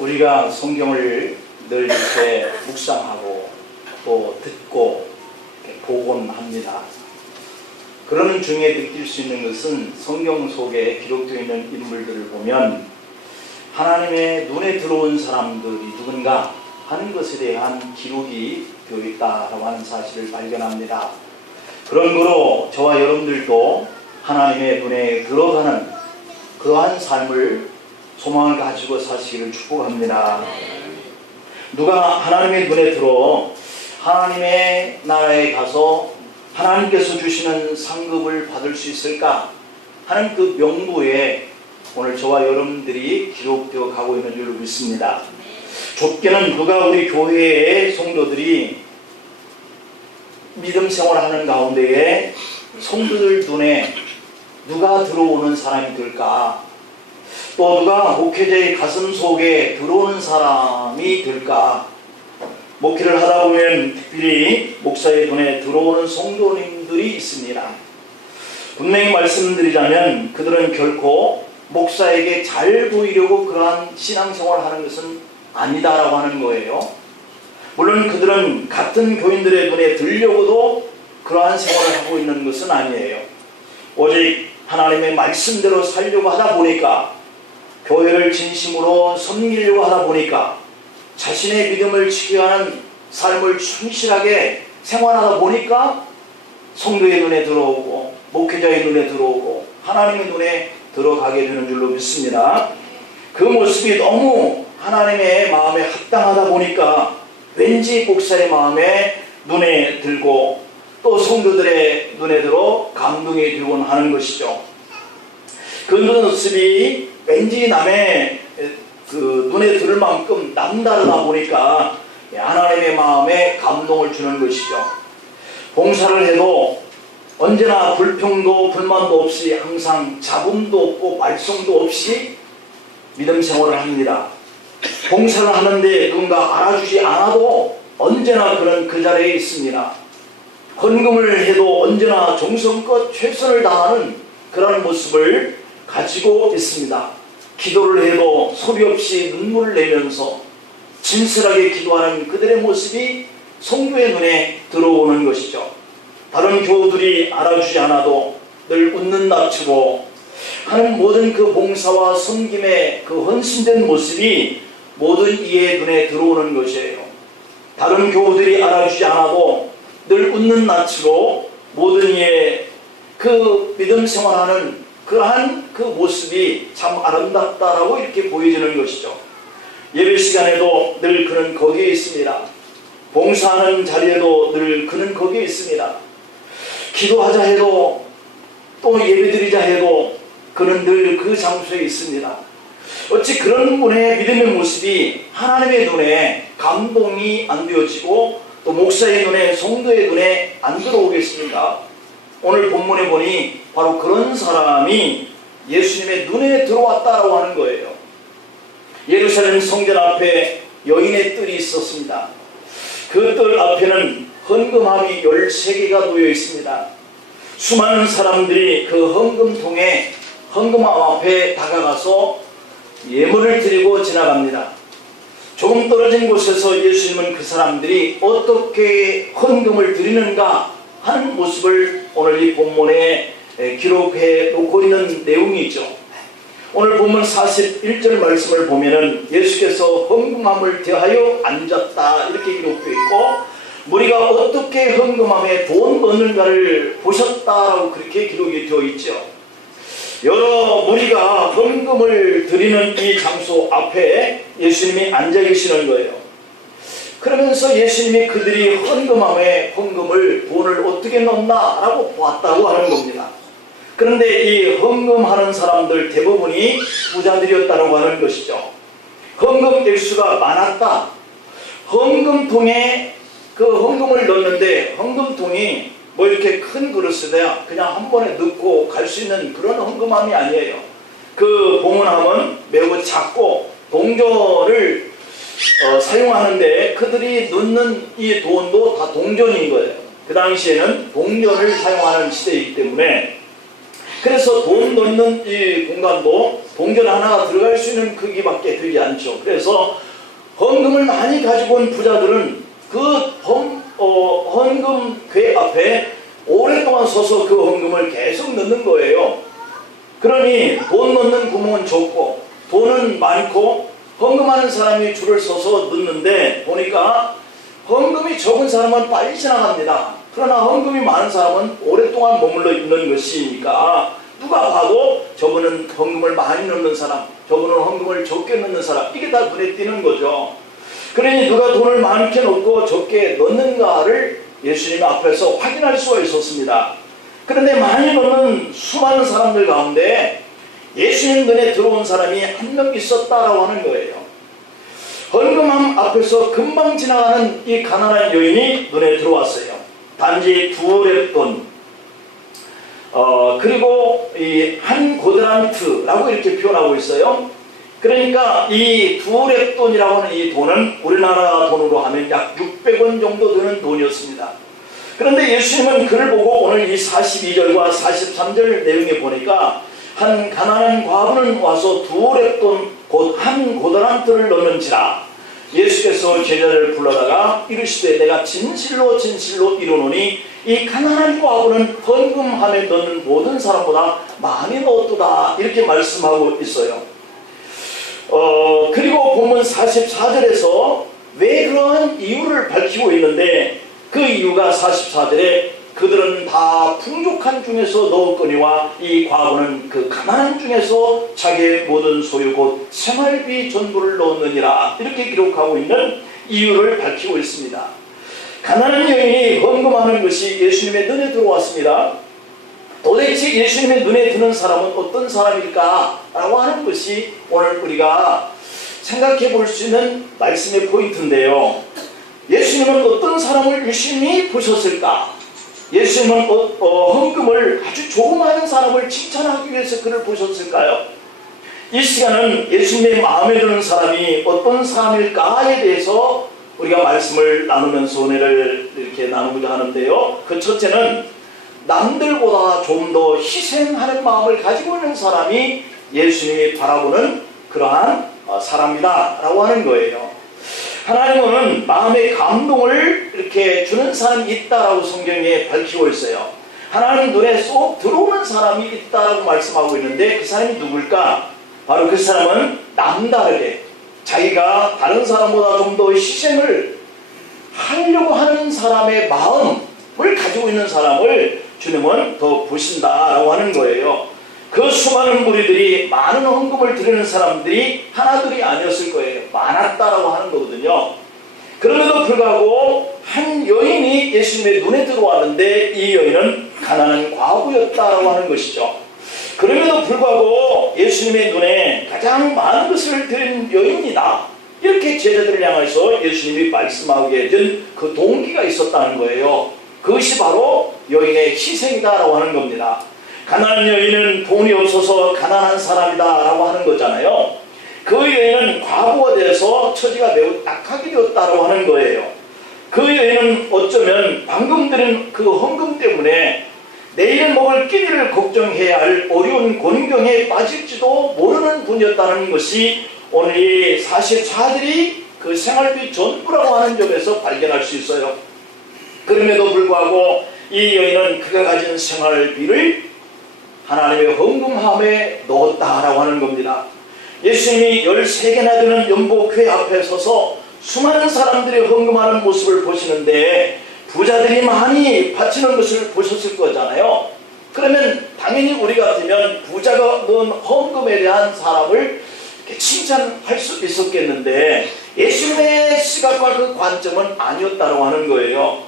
우리가 성경을 늘 이렇게 묵상하고 또 듣고 보곤 합니다. 그러는 중에 느낄 수 있는 것은 성경 속에 기록되어 있는 인물들을 보면 하나님의 눈에 들어온 사람들이 누군가 하는 것에 대한 기록이 되어 있다고 하는 사실을 발견합니다. 그런 거로 저와 여러분들도 하나님의 눈에 들어가는 그러한 삶을 소망을 가지고 사시기를 축복합니다. 누가 하나님의 눈에 들어 하나님의 나라에 가서 하나님께서 주시는 상급을 받을 수 있을까 하는 그 명부에 오늘 저와 여러분들이 기록되어 가고 있는 줄로 믿습니다. 좁게는 누가 우리 교회의 성도들이 믿음 생활하는 가운데에 성도들 눈에 누가 들어오는 사람이 될까, 또 누가 목회자의 가슴 속에 들어오는 사람이 될까. 목회를 하다 보면 특별히 목사의 눈에 들어오는 성도님들이 있습니다. 분명히 말씀드리자면 그들은 결코 목사에게 잘 보이려고 그러한 신앙생활을 하는 것은 아니다라고 하는 거예요. 물론 그들은 같은 교인들의 눈에 들려고도 그러한 생활을 하고 있는 것은 아니에요. 오직 하나님의 말씀대로 살려고 하다 보니까, 교회를 진심으로 섬기려고 하다 보니까, 자신의 믿음을 지켜하는 삶을 충실하게 생활하다 보니까 성도의 눈에 들어오고 목회자의 눈에 들어오고 하나님의 눈에 들어가게 되는 줄로 믿습니다. 그 모습이 너무 하나님의 마음에 합당하다 보니까 왠지 목사의 마음에 눈에 들고 또 성도들의 눈에 들어 감동이 되곤 하는 것이죠. 그 모습이 왠지 남의 그 눈에 들을 만큼 남다르다 보니까 하나님의 마음에 감동을 주는 것이죠. 봉사를 해도 언제나 불평도 불만도 없이 항상 잡음도 없고 말썽도 없이 믿음 생활을 합니다. 봉사를 하는데 누군가 알아주지 않아도 언제나 그는 그 자리에 있습니다. 헌금을 해도 언제나 정성껏 최선을 다하는 그런 모습을 가지고 있습니다. 기도를 해도 소리 없이 눈물을 내면서 진실하게 기도하는 그들의 모습이 성도의 눈에 들어오는 것이죠. 다른 교우들이 알아주지 않아도 늘 웃는 낯으로 하는 모든 그 봉사와 섬김의 그 헌신된 모습이 모든 이의 눈에 들어오는 것이에요. 다른 교우들이 알아주지 않아도 늘 웃는 낯으로 모든 이의 그 믿음 생활하는 그러한 그 모습이 참 아름답다라고 이렇게 보여지는 것이죠. 예배 시간에도 늘 그는 거기에 있습니다. 봉사하는 자리에도 늘 그는 거기에 있습니다. 기도하자 해도 또 예배드리자 해도 그는 늘 그 장소에 있습니다. 어찌 그런 분의 믿음의 모습이 하나님의 눈에 감동이 안 되어지고 또 목사의 눈에 성도의 눈에 안 들어오겠습니까? 오늘 본문에 보니 바로 그런 사람이 예수님의 눈에 들어왔다라고 하는 거예요. 예루살렘 성전 앞에 여인의 뜰이 있었습니다. 그 뜰 앞에는 헌금함이 13개가 놓여 있습니다. 수많은 사람들이 그 헌금통에 헌금함 앞에 다가가서 예물을 드리고 지나갑니다. 조금 떨어진 곳에서 예수님은 그 사람들이 어떻게 헌금을 드리는가 하는 모습을 오늘 이 본문에 기록해 놓고 있는 내용이죠. 오늘 본문 41절 말씀을 보면은 예수께서 헌금함을 대하여 앉았다 이렇게 기록되어 있고, 무리가 어떻게 헌금함에 돈 넣는가를 보셨다라고 그렇게 기록이 되어 있죠. 여러 무리가 헌금을 드리는 이 장소 앞에 예수님이 앉아 계시는 거예요. 그러면서 예수님이 그들이 헌금함에 돈을 어떻게 넣나라고 보았다고 하는 겁니다. 그런데 이 헌금하는 사람들 대부분이 부자들이었다고 하는 것이죠. 헌금 액수가 많았다. 헌금통에 그 헌금을 넣는데 헌금통이 뭐 이렇게 큰 그릇에다 그냥 한 번에 넣고 갈 수 있는 그런 헌금함이 아니에요. 그 봉헌함은 매우 작고 동전을 사용하는데 그들이 넣는 이 돈도 다 동전인 거예요. 그 당시에는 동전을 사용하는 시대이기 때문에 그래서 돈 넣는 이 공간도 동전 하나가 들어갈 수 있는 크기밖에 되지 않죠. 그래서 헌금을 많이 가지고 온 부자들은 그 헌금괴 앞에 오랫동안 서서 그 헌금을 계속 넣는 거예요. 그러니 돈 넣는 구멍은 좁고 돈은 많고 헌금하는 사람이 줄을 서서 넣는데 보니까 헌금이 적은 사람은 빨리 지나갑니다. 그러나 헌금이 많은 사람은 오랫동안 머물러 있는 것이니까 누가 봐도 저분은 헌금을 많이 넣는 사람, 저분은 헌금을 적게 넣는 사람, 이게 다 눈에 띄는 거죠. 그러니 누가 돈을 많게 넣고 적게 넣는가를 예수님 앞에서 확인할 수가 있었습니다. 그런데 많이 넣는 수많은 사람들 가운데 예수님 눈에 들어온 사람이 한 명 있었다라고 하는 거예요. 헌금함 앞에서 금방 지나가는 이 가난한 여인이 눈에 들어왔어요. 단지 2렙돈, 그리고 이 한 고드란트라고 이렇게 표현하고 있어요. 그러니까 이 2렙돈이라고 하는 이 돈은 우리나라 돈으로 하면 약 600원 정도 되는 돈이었습니다. 그런데 예수님은 그를 보고 오늘 이 42절과 43절 내용에 보니까 한 가난한 과부는 와서 2렙돈 곧 한 고드란트를 넣는지라. 예수께서 제자를 불러다가 이르시되 내가 진실로 진실로 이르노니 이 가난한 과부는 헌금함에 넣는 모든 사람보다 많이 넣었도다, 이렇게 말씀하고 있어요. 그리고 본문 44절에서 왜 그러한 이유를 밝히고 있는데 그 이유가 44절에 그들은 다 풍족한 중에서 넣었거니와 이 과부는 그 가난한 중에서 자기의 모든 소유 곧 생활비 전부를 넣었느니라, 이렇게 기록하고 있는 이유를 밝히고 있습니다. 가난한 여인이 헌금하는 것이 예수님의 눈에 들어왔습니다. 도대체 예수님의 눈에 드는 사람은 어떤 사람일까 라고 하는 것이 오늘 우리가 생각해 볼 수 있는 말씀의 포인트인데요. 예수님은 어떤 사람을 유심히 보셨을까? 예수님은 헌금을 아주 조금하는 사람을 칭찬하기 위해서 그를 보셨을까요? 이 시간은 예수님의 마음에 드는 사람이 어떤 사람일까에 대해서 우리가 말씀을 나누면서 은혜를 이렇게 나누고자 하는데요. 그 첫째는 남들보다 좀 더 희생하는 마음을 가지고 있는 사람이 예수님이 바라보는 그러한 사람이다 라고 하는 거예요. 하나님은 마음의 감동을 이렇게 주는 사람이 있다라고 성경에 밝히고 있어요. 하나님 눈에 쏙 들어오는 사람이 있다라고 말씀하고 있는데 그 사람이 누굴까? 바로 그 사람은 남다르게 자기가 다른 사람보다 좀 더 희생을 하려고 하는 사람의 마음을 가지고 있는 사람을 주님은 더 보신다라고 하는 거예요. 그 수많은 무리들이 많은 헌금을 드리는 사람들이 하나둘이 아니었을 거예요. 많았다라고 하는 거거든요. 그럼에도 불구하고 한 여인이 예수님의 눈에 들어왔는데 이 여인은 가난한 과부였다라고 하는 것이죠. 그럼에도 불구하고 예수님의 눈에 가장 많은 것을 드린 여인이다, 이렇게 제자들을 향해서 예수님이 말씀하게 된 그 동기가 있었다는 거예요. 그것이 바로 여인의 희생이다라고 하는 겁니다. 가난한 여인은 돈이 없어서 가난한 사람이다 라고 하는 거잖아요. 그 여인은 과부가 돼서 처지가 매우 딱하게 되었다고 하는 거예요. 그 여인은 어쩌면 방금 드린 그 헌금 때문에 내일 먹을 끼니를 걱정해야 할 어려운 곤경에 빠질지도 모르는 분이었다는 것이 오늘 이 44절이 그 생활비 전부라고 하는 점에서 발견할 수 있어요. 그럼에도 불구하고 이 여인은 그가 가진 생활비를 하나님의 헌금함에 넣었다라고 하는 겁니다. 예수님이 13개나 되는 연복회 앞에 서서 수많은 사람들이 헌금하는 모습을 보시는데 부자들이 많이 바치는 것을 보셨을 거잖아요. 그러면 당연히 우리 같으면 부자가 넣은 헌금에 대한 사람을 칭찬할 수 있었겠는데 예수님의 시각과 그 관점은 아니었다고 하는 거예요.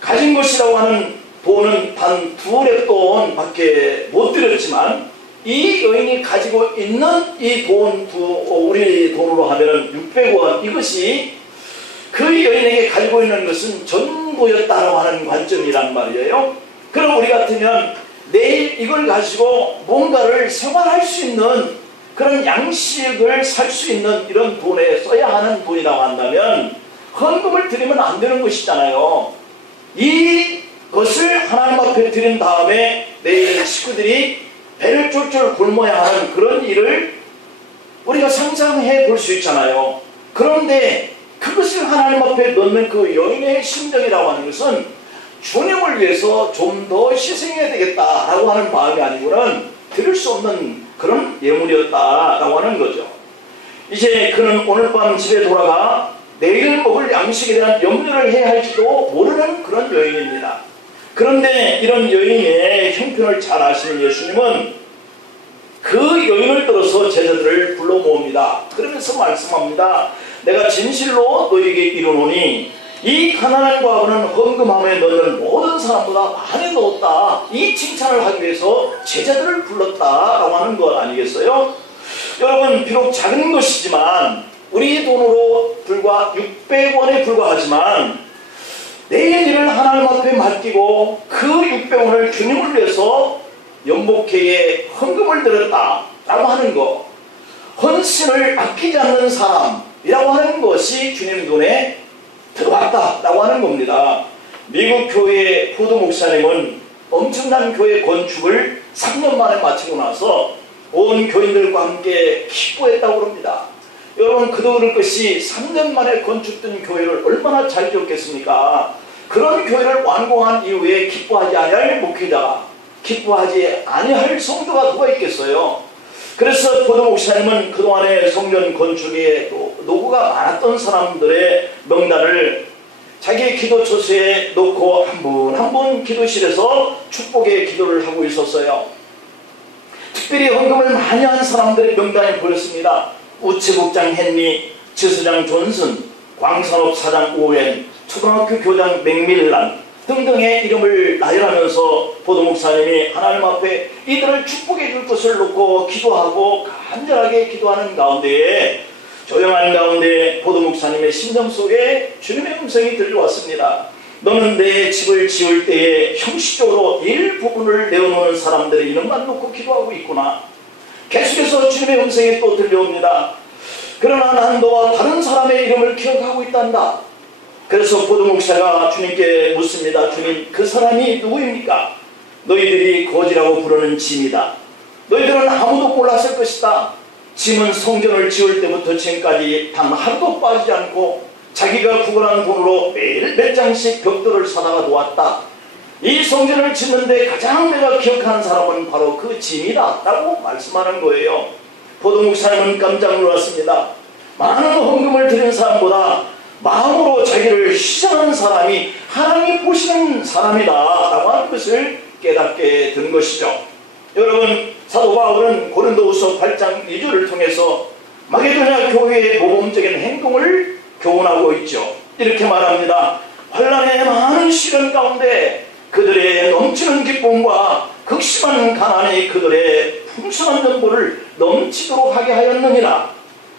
가진 것이라고 하는 돈은 단 2렙돈 밖에 못 드렸지만 이 여인이 가지고 있는 이 돈, 우리 돈으로 하면 600원, 이것이 그 여인에게 가지고 있는 것은 전부였다고 하는 관점이란 말이에요. 그럼 우리 같으면 내일 이걸 가지고 뭔가를 생활할 수 있는 그런 양식을 살 수 있는 이런 돈에 써야 하는 돈이라고 한다면 헌금을 드리면 안 되는 것이잖아요. 이것을 하나님 앞에 드린 다음에 내일 식구들이 배를 쫄쫄 굶어야 하는 그런 일을 우리가 상상해 볼 수 있잖아요. 그런데 그것을 하나님 앞에 넣는 그 여인의 심정이라고 하는 것은 주님을 위해서 좀 더 희생해야 되겠다라고 하는 마음이 아니고는 드릴 수 없는 그런 예물이었다라고 하는 거죠. 이제 그는 오늘 밤 집에 돌아가 내일 먹을 양식에 대한 염려를 해야 할지도 모르는 그런 여인입니다. 그런데 이런 여인의 형편을 잘 아시는 예수님은 그 여인을 들어서 제자들을 불러 모읍니다. 그러면서 말씀합니다. 내가 진실로 너에게 이르노니 이 가난한 과부는 헌금함에 넣는 모든 사람보다 많이 넣었다. 이 칭찬을 하기 위해서 제자들을 불렀다라고 하는 것 아니겠어요? 여러분, 비록 작은 것이지만 우리 돈으로 불과 600원에 불과하지만 내일 일을 하나님 앞에 맡기고 그 600원을 주님을 위해서 연복회에 헌금을 드렸다라고 하는 것, 헌신을 아끼지 않는 사람이라고 하는 것이 주님 눈에 들어왔다라고 하는 겁니다. 미국 교회 푸드 목사님은 엄청난 교회 건축을 3년 만에 마치고 나서 온 교인들과 함께 기뻐했다고 합니다. 여러분, 그동안 것이 3년 만에 건축된 교회를 얼마나 잘 지었겠습니까? 그런 교회를 완공한 이후에 기뻐하지 아니할 목회자가, 기뻐하지 아니할 성도가 누가 있겠어요? 그래서 포도 목사님은 그동안의 성전 건축에 노고가 많았던 사람들의 명단을 자기의 기도 처소에 놓고 한 분 한 분 기도실에서 축복의 기도를 하고 있었어요. 특별히 헌금을 많이 한 사람들의 명단이 보였습니다. 우체국장 헨리, 지사장 존슨, 광산업 사장 오웬, 초등학교 교장 맥밀란 등등의 이름을 나열하면서 보도 목사님이 하나님 앞에 이들을 축복해 줄 것을 놓고 기도하고 간절하게 기도하는 가운데에 조용한 가운데 보도 목사님의 심정 속에 주님의 음성이 들려왔습니다. 너는 내 집을 지을 때에 형식적으로 일부분을 내어놓는 사람들의 이름만 놓고 기도하고 있구나. 계속해서 주님의 음성이 또 들려옵니다. 그러나 난 너와 다른 사람의 이름을 기억하고 있단다. 그래서 보도 목사가 주님께 묻습니다. 주님, 그 사람이 누구입니까? 너희들이 거지라고 부르는 짐이다. 너희들은 아무도 몰랐을 것이다. 짐은 성전을 지을 때부터 지금까지 단 하루도 빠지지 않고 자기가 구걸한 돈으로 매일 몇 장씩 벽돌을 사다가 놓았다. 이 성전을 짓는데 가장 내가 기억하는 사람은 바로 그 짐이다 라고 말씀하는 거예요. 보도 목사님은 깜짝 놀랐습니다. 많은 헌금을 드린 사람보다 마음으로 자기를 희생하는 사람이 하나님이 보시는 사람이다 라고 하는 것을 깨닫게 된 것이죠. 여러분, 사도 바울은 고린도후서 8장 2절을 통해서 마게도냐 교회의 모범적인 행동을 교훈하고 있죠. 이렇게 말합니다. 환난의 많은 시련 가운데 그들의 넘치는 기쁨과 극심한 가난이 그들의 풍성한 전부를 넘치도록 하게 하였느니라.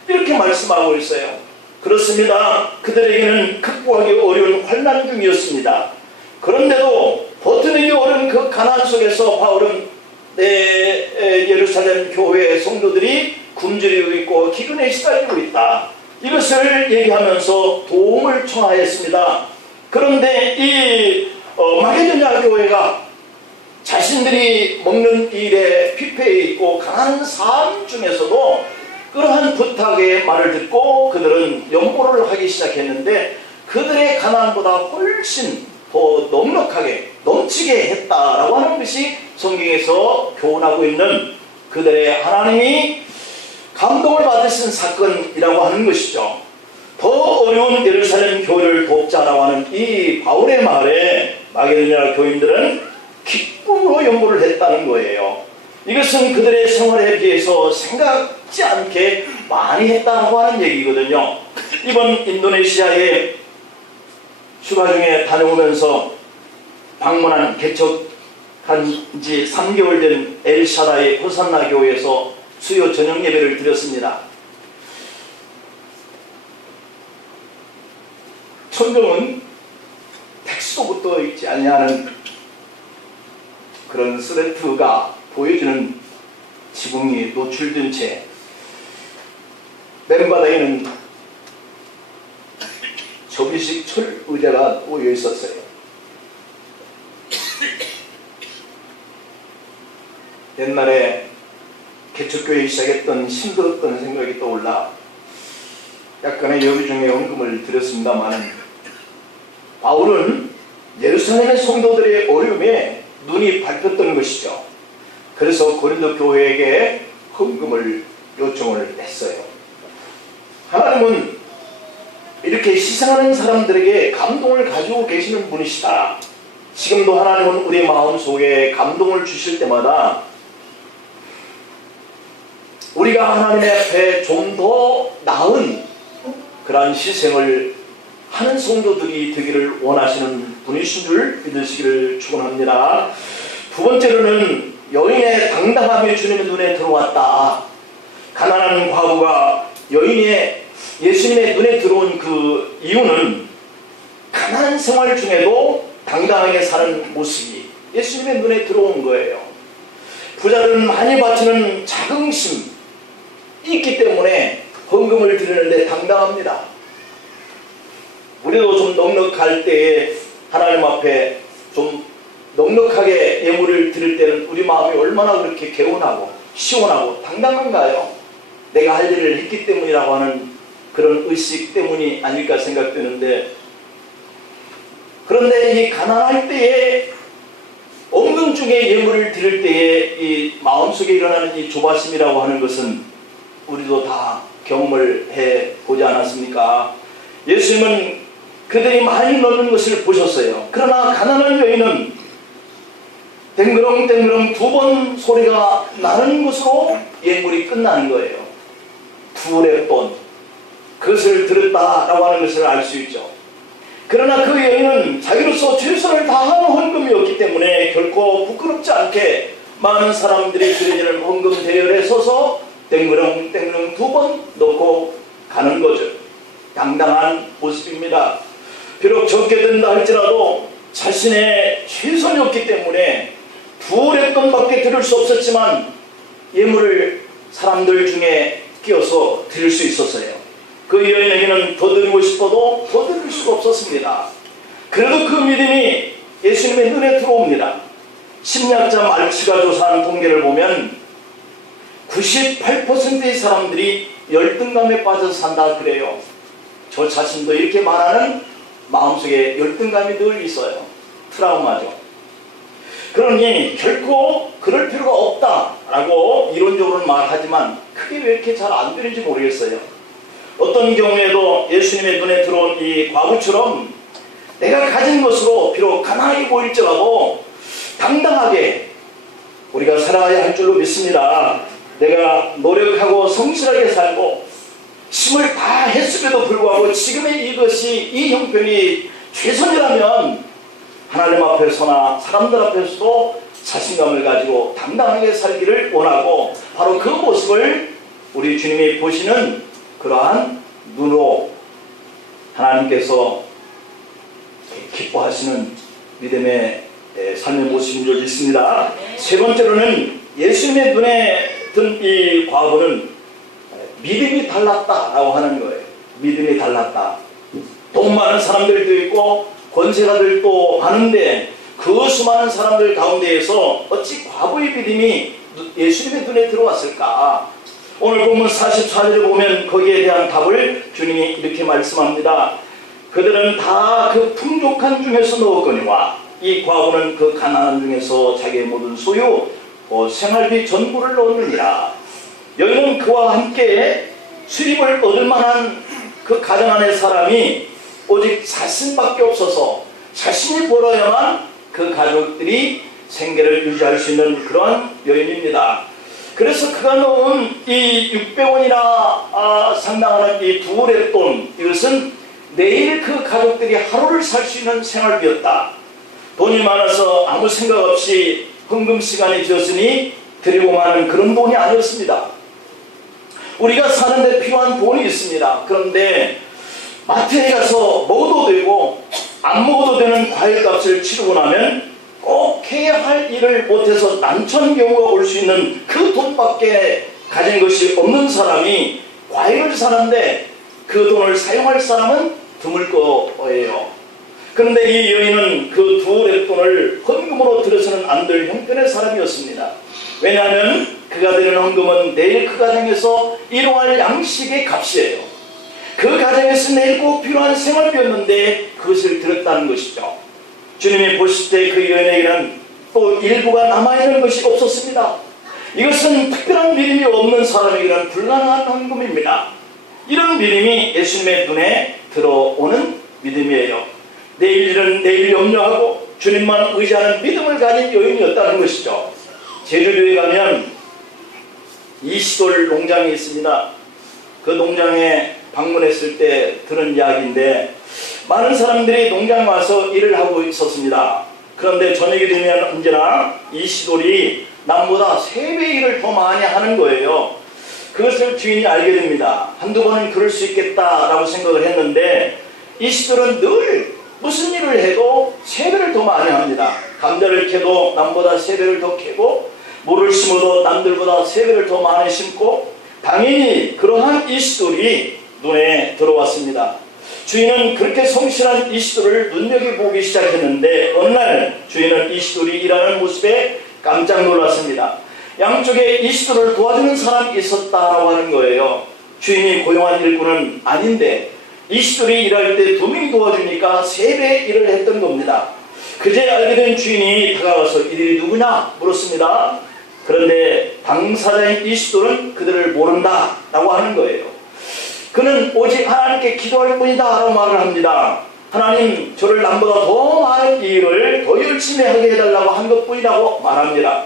이렇게 말씀하고 있어요. 그렇습니다. 그들에게는 극복하기 어려운 환난 중이었습니다. 그런데도 버티기 어려운 그 가난 속에서 바울은 예루살렘 교회 성도들이 굶주리고 있고 기근에 시달리고 있다. 이것을 얘기하면서 도움을 청하였습니다. 그런데 이 마게도냐 교회가 자신들이 먹는 일에 피폐해 있고 가난한 삶 중에서도 그러한 부탁의 말을 듣고 그들은 연보를 하기 시작했는데 그들의 가난보다 훨씬 더 넉넉하게 넘치게 했다라고 하는 것이 성경에서 교훈하고 있는 그들의 하나님이 감동을 받으신 사건이라고 하는 것이죠. 더 어려운 예루살렘 교회를 돕자라고 하는 이 바울의 말에 마게도냐 교인들은 기쁨으로 연보를 했다는 거예요. 이것은 그들의 생활에 비해서 생각지 않게 많이 했다고 하는 얘기거든요. 이번 인도네시아에 휴가 중에 다녀오면서 방문한 개척한 지 3개월 된 엘샤다의 호산나 교회에서 수요 저녁 예배를 드렸습니다. 천정은 택시도 붙어 있지 않냐는 그런 스레트가 보여주는 지붕이 노출된 채 맨바닥에는 접이식 철 의자가 놓여 있었어요. 옛날에 개척교회 시작했던 힘들었던 생각이 떠올라 약간의 여유 중에 헌금을 드렸습니다만, 바울은 예루살렘의 성도들의 어려움에 눈이 밟혔던 것이죠. 그래서 고린도 교회에게 헌금을 요청을 했어요. 하나님은 이렇게 희생하는 사람들에게 감동을 가지고 계시는 분이시다. 지금도 하나님은 우리 마음속에 감동을 주실 때마다 우리가 하나님 앞에 좀 더 나은 그러한 희생을 하는 성도들이 되기를 원하시는 분이신 줄 믿으시기를 축원합니다. 두 번째로는 여인의 당당함이 주님의 눈에 들어왔다. 가난한 과부가 예수님의 눈에 들어온 그 이유는 가난한 생활 중에도 당당하게 사는 모습이 예수님의 눈에 들어온 거예요. 부자들은 많이 바치는 자긍심이 있기 때문에 헌금을 드리는데 당당합니다. 우리도 좀 넉넉할 때에 하나님 앞에 좀 넉넉하게 예물을 드릴 때는 우리 마음이 얼마나 그렇게 개운하고 시원하고 당당한가요? 내가 할 일을 했기 때문이라고 하는 그런 의식 때문이 아닐까 생각되는데, 그런데 이 가난할 때에 없는 중에 예물을 드릴 때에 이 마음속에 일어나는 이 조바심이라고 하는 것은 우리도 다 경험을 해보지 않았습니까? 예수님은 그들이 많이 넣는 것을 보셨어요. 그러나 가난한 여인은 댕그렁댕그렁 2번 소리가 나는 것으로 예물이 끝나는 거예요. 두레돈, 그것을 들었다라고 하는 것을 알 수 있죠. 그러나 그 여인은 자기로서 최선을 다하는 헌금이었기 때문에 결코 부끄럽지 않게 많은 사람들이 드려지는 헌금 대열에 서서 땡그렁땡그렁 2번 넣고 가는 거죠. 당당한 모습입니다. 비록 적게 든다 할지라도 자신의 최선이었기 때문에 2레돈밖에 드릴 수 없었지만 예물을 사람들 중에 끼어서 드릴 수 있었어요. 그 여인에게는 더 드리고 싶어도 더 드릴 수가 없었습니다. 그래도 그 믿음이 예수님의 눈에 들어옵니다. 심리학자 말치가 조사한 통계를 보면 98%의 사람들이 열등감에 빠져서 산다 그래요. 저 자신도 이렇게 말하는 마음속에 열등감이 늘 있어요. 트라우마죠. 그러니 결코 그럴 필요가 없다라고 이론적으로는 말하지만 그게 왜 이렇게 잘 안 되는지 모르겠어요. 어떤 경우에도 예수님의 눈에 들어온 이 과부처럼 내가 가진 것으로 비록 가난하게 보일지라도 당당하게 우리가 살아가야 할 줄로 믿습니다. 내가 노력하고 성실하게 살고 힘을 다 했음에도 불구하고 지금의 이것이 이 형편이 최선이라면 하나님 앞에서나 사람들 앞에서도 자신감을 가지고 당당하게 살기를 원하고, 바로 그 모습을 우리 주님이 보시는 그러한 눈으로 하나님께서 기뻐하시는 믿음의 삶의 모습인 줄 믿습니다. 세 번째로는 예수님의 눈에 든 이 과부는 믿음이 달랐다라고 하는 거예요. 믿음이 달랐다. 돈 많은 사람들도 있고 권세가들도 많은데 그 수많은 사람들 가운데에서 어찌 과부의 믿음이 예수님의 눈에 들어왔을까? 오늘 본문 44절에 보면 거기에 대한 답을 주님이 이렇게 말씀합니다. 그들은 다 그 풍족한 중에서 넣었거니와 이 과부는 그 가난한 중에서 자기의 모든 소유 생활비 전부를 넣었느니라. 여기는 그와 함께 수입을 얻을 만한 그 가정 안의 사람이 오직 자신밖에 없어서 자신이 벌어야만 그 가족들이 생계를 유지할 수 있는 그러한 여인입니다. 그래서 그가 넣은 이 600원이나 상당하는 이 2레돈, 이것은 내일 그 가족들이 하루를 살 수 있는 생활비였다. 돈이 많아서 아무 생각 없이 헌금 시간이 되었으니 드리고 마는 그런 돈이 아니었습니다. 우리가 사는데 필요한 돈이 있습니다. 그런데 마트에 가서 먹어도 되고 안 먹어도 되는 과일값을 치르고 나면 꼭 해야 할 일을 못해서 난처한 경우가 올 수 있는 그 돈밖에 가진 것이 없는 사람이 과일을 사는데 그 돈을 사용할 사람은 드물 거예요. 그런데 이 여인은 그 2레돈을 헌금으로 들여서는 안 될 형편의 사람이었습니다. 왜냐하면 그가 드리는 헌금은 내일 그 가정에서 일용할 양식의 값이에요. 그 가정에서 내일 꼭 필요한 생활비였는데 그것을 드렸다는 것이죠. 주님이 보실 때 그 여인에게는 또 일부가 남아있는 것이 없었습니다. 이것은 특별한 믿음이 없는 사람에게는 불가능한 헌금입니다. 이런 믿음이 예수님의 눈에 들어오는 믿음이에요. 내일 일은 내일 염려하고 주님만 의지하는 믿음을 가진 여인이었다는 것이죠. 제주도에 가면 이시돌 농장이 있습니다. 그 농장에 방문했을 때 들은 이야기인데 많은 사람들이 농장에 와서 일을 하고 있었습니다. 그런데 저녁이 되면 언제나 이시돌이 남보다 3배 일을 더 많이 하는 거예요. 그것을 주인이 알게 됩니다. 한두 번은 그럴 수 있겠다라고 생각을 했는데 이시돌은 늘 무슨 일을 해도 3배를 더 많이 합니다. 감자를 캐도 남보다 3배를 더 캐고 물을 심어도 남들보다 3배를 더 많이 심고 당연히 그러한 이시돌이 눈에 들어왔습니다. 주인은 그렇게 성실한 이시돌을 눈여겨보기 시작했는데 어느 날 주인은 이시돌이 일하는 모습에 깜짝 놀랐습니다. 양쪽에 이시돌을 도와주는 사람이 있었다라고 하는 거예요. 주인이 고용한 일꾼은 아닌데 이시돌이 일할 때 2명이 도와주니까 3배 일을 했던 겁니다. 그제 알게 된 주인이 다가와서 이들이 누구냐 물었습니다. 그런데 당사자인 이시돌은 그들을 모른다라고 하는 거예요. 그는 오직 하나님께 기도할 뿐이다 라고 말을 합니다. 하나님 저를 남보다 더 많은 일을 더 열심히 하게 해달라고 한 것뿐이라고 말합니다.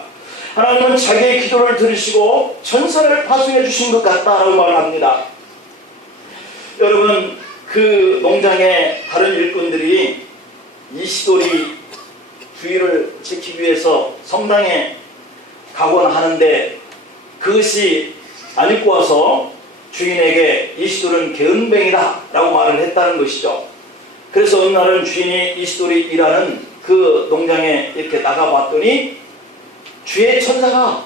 하나님은 자기의 기도를 들으시고 천사를 파송해 주신 것 같다라고 말을 합니다. 여러분 그 농장의 다른 일꾼들이 이시돌이 주의를 지키기 위해서 성당에 가곤 하는데 그것이 안 입고 와서 주인에게 이시돌은 게으름뱅이다 라고 말을 했다는 것이죠. 그래서 어느 날은 주인이 이시돌이 일하는 그 농장에 이렇게 나가봤더니 주의 천사가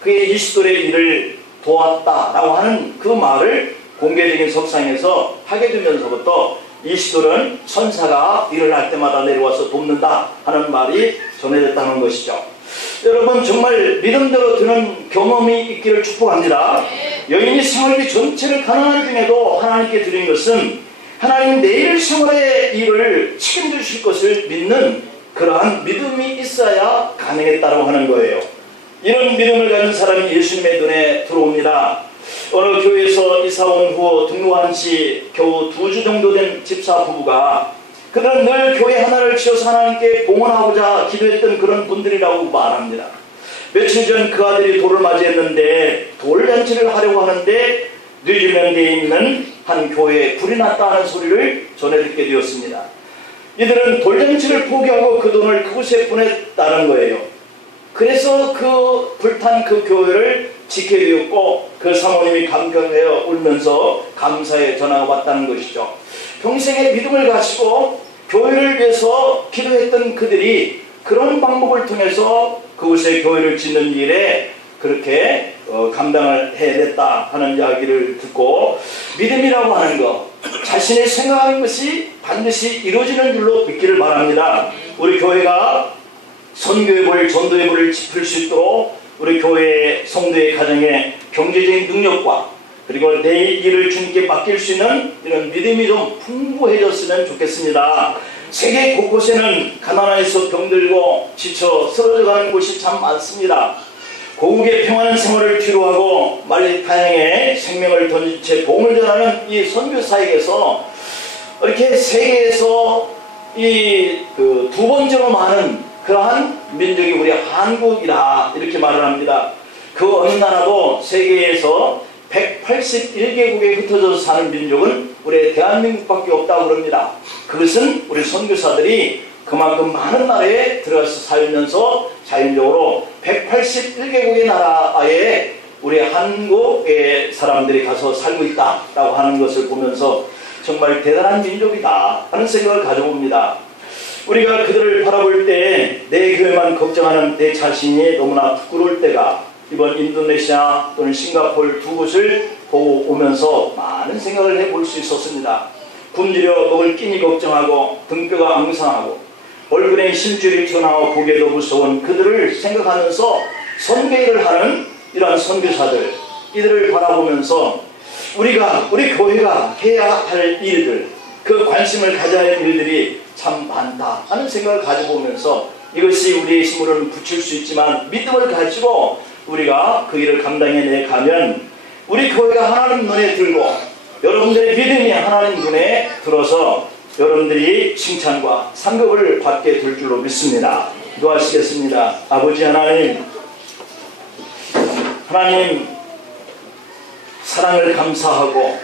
그의 이시돌의 일을 도왔다라고 하는 그 말을 공개적인 석상에서 하게 되면서부터 이시돌은 천사가 일을 할 때마다 내려와서 돕는다 하는 말이 전해졌다는 것이죠. 여러분 정말 믿음대로 드는 경험이 있기를 축복합니다. 여인이 생활비 전체를 가난한 중에도 하나님께 드린 것은 하나님 내일 생활의 일을 책임져 주실 것을 믿는 그러한 믿음이 있어야 가능했다고 하는 거예요. 이런 믿음을 가진 사람이 예수님의 눈에 들어옵니다. 어느 교회에서 이사 온 후 등록한 지 겨우 2주 정도 된 집사 부부가 그들은 늘 교회 하나를 지어서 하나님께 봉헌하고자 기도했던 그런 분들이라고 말합니다. 며칠 전 그 아들이 돌을 맞이했는데 돌잔치를 하려고 하는데 뉴질랜드에 있는 한 교회에 불이 났다는 소리를 전해 듣게 되었습니다. 이들은 돌잔치를 포기하고 그 돈을 그곳에 보냈다는 거예요. 그래서 그 불탄 그 교회를 지키게 되었고 그 사모님이 감격하여 울면서 감사의 전화가 왔다는 것이죠. 평생의 믿음을 가지고 교회를 위해서 기도했던 그들이 그런 방법을 통해서 그곳에 교회를 짓는 일에 그렇게 감당을 해냈다 하는 이야기를 듣고 믿음이라고 하는 것, 자신이 생각하는 것이 반드시 이루어지는 줄로 믿기를 바랍니다. 우리 교회가 선교의 볼, 전도의 볼을 짚을 수 있도록 우리 교회의 성도의 가정에 경제적인 능력과 그리고 내 일을 주님께 맡길 수 있는 이런 믿음이 좀 풍부해졌으면 좋겠습니다. 세계 곳곳에는 가난해서 병들고 지쳐 쓰러져가는 곳이 참 많습니다. 고국의 평안한 생활을 뒤로하고 말리 타양에 생명을 던진 채 복음을 전하는 이 선교사에게서 이렇게 세계에서 이 두 번째로 많은 그러한 민족이 우리 한국이다 이렇게 말을 합니다. 그 어느 나라도 세계에서 181개국에 흩어져서 사는 민족은 우리 대한민국밖에 없다고 그럽니다. 그것은 우리 선교사들이 그만큼 많은 나라에 들어가서 살면서 자연적으로 181개국의 나라에 우리 한국의 사람들이 가서 살고 있다라고 하는 것을 보면서 정말 대단한 민족이다 하는 생각을 가져봅니다. 우리가 그들을 바라볼 때 내 교회만 걱정하는 내 자신이 너무나 부끄러울 때가 이번 인도네시아 또는 싱가포르 두 곳을 보고 오면서 많은 생각을 해볼 수 있었습니다. 굶주려 먹을 끼니 걱정하고 등뼈가 앙상하고 얼굴에 심줄이 튀어나와 보기에도 무서운 그들을 생각하면서 선교일을 하는 이러한 선교사들, 이들을 바라보면서 우리가, 우리 교회가 해야 할 일들, 그 관심을 가져야 할 일들이 참 많다 하는 생각을 가져보면서 이것이 우리의 힘으로는 붙일 수 있지만 믿음을 가지고 우리가 그 일을 감당해내 가면 우리 교회가 하나님 눈에 들고 여러분들의 믿음이 하나님 눈에 들어서 여러분들이 칭찬과 상급을 받게 될 줄로 믿습니다. 기도하시겠습니다. 아버지 하나님, 하나님 사랑을 감사하고